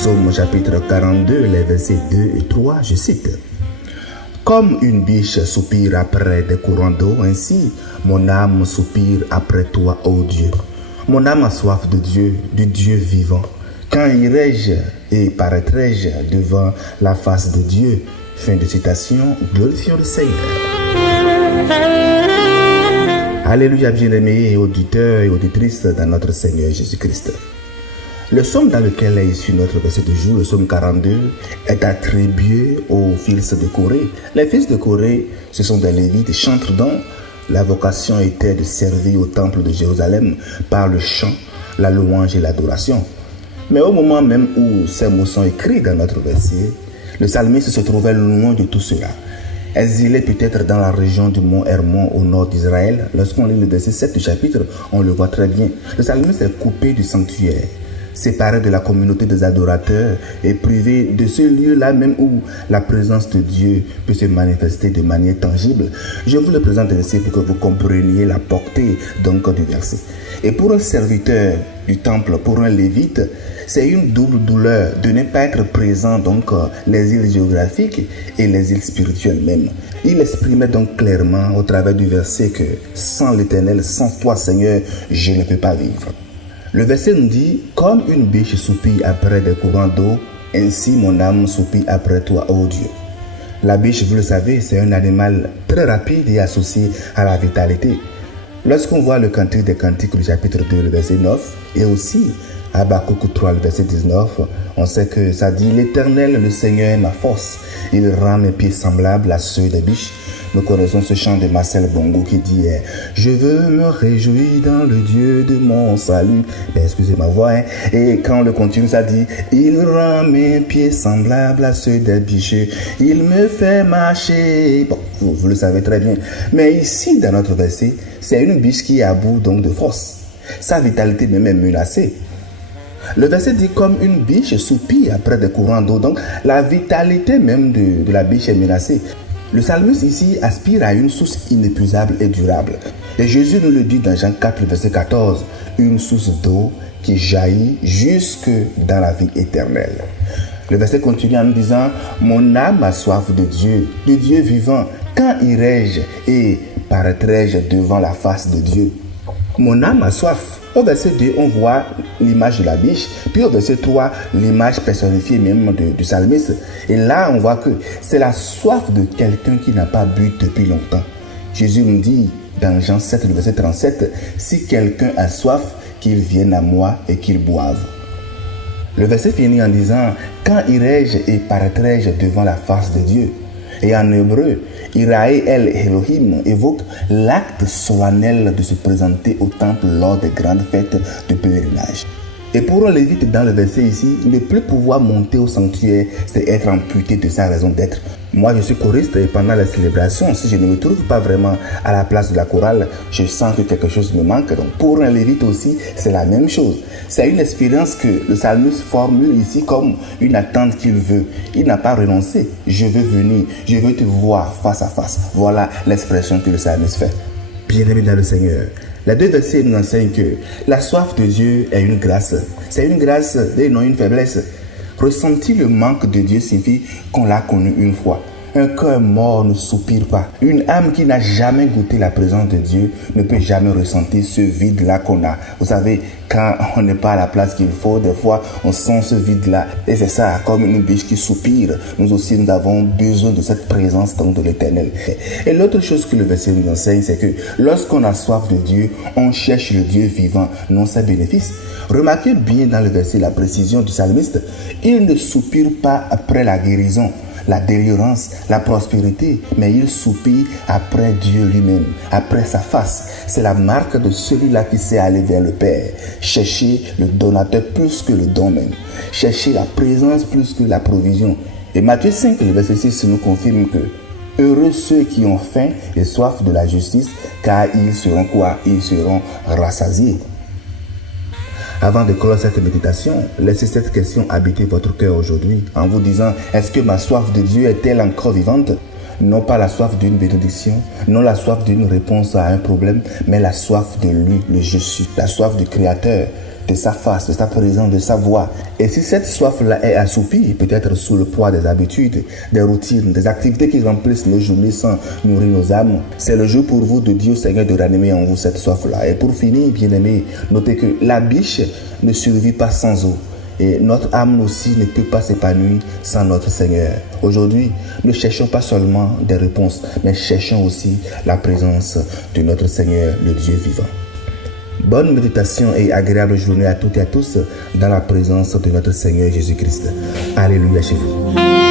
Psaume chapitre 42, les versets 2 et 3, je cite. Comme une biche soupire après des courants d'eau, ainsi mon âme soupire après toi, ô Dieu. Mon âme a soif de Dieu, du Dieu vivant. Quand irai-je et paraîtrai-je devant la face de Dieu? Fin de citation, glorifions le Seigneur. Alléluia, bien-aimés auditeurs et auditrices dans notre Seigneur Jésus-Christ. Le psaume dans lequel est issu notre verset de jour, le psaume 42, est attribué aux fils de Corée. Les fils de Corée, ce sont des Lévites et chantres dont la vocation était de servir au temple de Jérusalem par le chant, la louange et l'adoration. Mais au moment même où ces mots sont écrits dans notre verset, le psalmiste se trouvait loin de tout cela. Exilé peut-être dans la région du mont Hermon au nord d'Israël, lorsqu'on lit le verset 7 du chapitre, on le voit très bien. Le psalmiste est coupé du sanctuaire, séparé de la communauté des adorateurs et privé de ce lieu-là même où la présence de Dieu peut se manifester de manière tangible. Je vous le présente ainsi pour que vous compreniez la portée donc du verset. Et pour un serviteur du temple, pour un lévite, c'est une double douleur de ne pas être présent donc l'exil géographique et l'exil spirituel même. Il exprimait donc clairement au travers du verset que sans l'Éternel, sans toi Seigneur, je ne peux pas vivre. Le verset nous dit, comme une biche soupire après des courants d'eau, ainsi mon âme soupire après toi, ô Dieu. La biche, vous le savez, c'est un animal très rapide et associé à la vitalité. Lorsqu'on voit le Cantique des Cantiques, le chapitre 2, le verset 9, et aussi Habakkuk 3, le verset 19, on sait que ça dit « L'Éternel, le Seigneur est ma force. Il rend mes pieds semblables à ceux des biches. » Nous connaissons ce chant de Marcel Bongo qui dit « Je veux me réjouir dans le Dieu de mon salut. » Excusez ma voix. Et quand on le continue, ça dit « Il rend mes pieds semblables à ceux des biches. Il me fait marcher. » Bon, vous le savez très bien. Mais ici, dans notre verset, c'est une biche qui est à bout donc de force. Sa vitalité même est menacée. Le verset dit comme une biche soupire après des courants d'eau. Donc la vitalité même de la biche est menacée. Le psalmiste ici aspire à une source inépuisable et durable. Et Jésus nous le dit dans Jean 4, verset 14, une source d'eau qui jaillit jusque dans la vie éternelle. Le verset continue en nous disant, mon âme a soif de Dieu vivant. Quand irai-je et paraîtrai-je devant la face de Dieu? Mon âme a soif. Au verset 2, on voit l'image de la biche. Puis au verset 3, l'image personnifiée même du psalmiste. Et là, on voit que c'est la soif de quelqu'un qui n'a pas bu depuis longtemps. Jésus nous dit dans Jean 7, le verset 37, « Si quelqu'un a soif, qu'il vienne à moi et qu'il boive. » Le verset finit en disant, « Quand irai-je et paraîtrai-je devant la face de Dieu ?» Et en hébreu, Irae El Elohim évoque l'acte solennel de se présenter au temple lors des grandes fêtes de pèlerinage. Et pour un lévite dans le verset ici, ne plus pouvoir monter au sanctuaire, c'est être amputé de sa raison d'être. Moi, je suis choriste et pendant la célébration, si je ne me trouve pas vraiment à la place de la chorale, je sens que quelque chose me manque. Donc, pour un lévite aussi, c'est la même chose. C'est une expérience que le psalmiste formule ici comme une attente qu'il veut. Il n'a pas renoncé. Je veux venir, je veux te voir face à face. Voilà l'expression que le psalmiste fait. Bien-aimé dans le Seigneur, les deux versets nous enseignent que la soif de Dieu est une grâce. C'est une grâce et non une faiblesse. Ressentir le manque de Dieu signifie qu'on l'a connu une fois. Un cœur mort ne soupire pas. Une âme qui n'a jamais goûté la présence de Dieu ne peut jamais ressentir ce vide-là qu'on a. Vous savez, quand on n'est pas à la place qu'il faut, des fois, on sent ce vide-là. Et c'est ça, comme une biche qui soupire. Nous aussi, nous avons besoin de cette présence donc de l'Éternel. Et l'autre chose que le verset nous enseigne, c'est que lorsqu'on a soif de Dieu, on cherche le Dieu vivant, non ses bénéfices. Remarquez bien dans le verset la précision du psalmiste. Il ne soupire pas après la guérison, la délivrance, la prospérité, mais il soupire après Dieu lui-même, après sa face. C'est la marque de celui-là qui s'est allé vers le Père. Chercher le donateur plus que le don même. Chercher la présence plus que la provision. Et Matthieu 5, le verset 6 nous confirme que heureux ceux qui ont faim et soif de la justice, car ils seront quoi? Ils seront rassasiés. Avant de clore cette méditation, laissez cette question habiter votre cœur aujourd'hui en vous disant, est-ce que ma soif de Dieu est-elle encore vivante? Non pas la soif d'une bénédiction, non la soif d'une réponse à un problème, mais la soif de lui, le Je suis, la soif du Créateur, de sa face, de sa présence, de sa voix. Et si cette soif-là est assoupie, peut-être sous le poids des habitudes, des routines, des activités qui remplissent nos journées sans nourrir nos âmes, c'est le jour pour vous de Dieu Seigneur de ranimer en vous cette soif-là. Et pour finir, bien-aimés, notez que la biche ne survit pas sans eau. Et notre âme aussi ne peut pas s'épanouir sans notre Seigneur. Aujourd'hui, ne cherchons pas seulement des réponses, mais cherchons aussi la présence de notre Seigneur, le Dieu vivant. Bonne méditation et agréable journée à toutes et à tous dans la présence de notre Seigneur Jésus-Christ. Alléluia chez vous.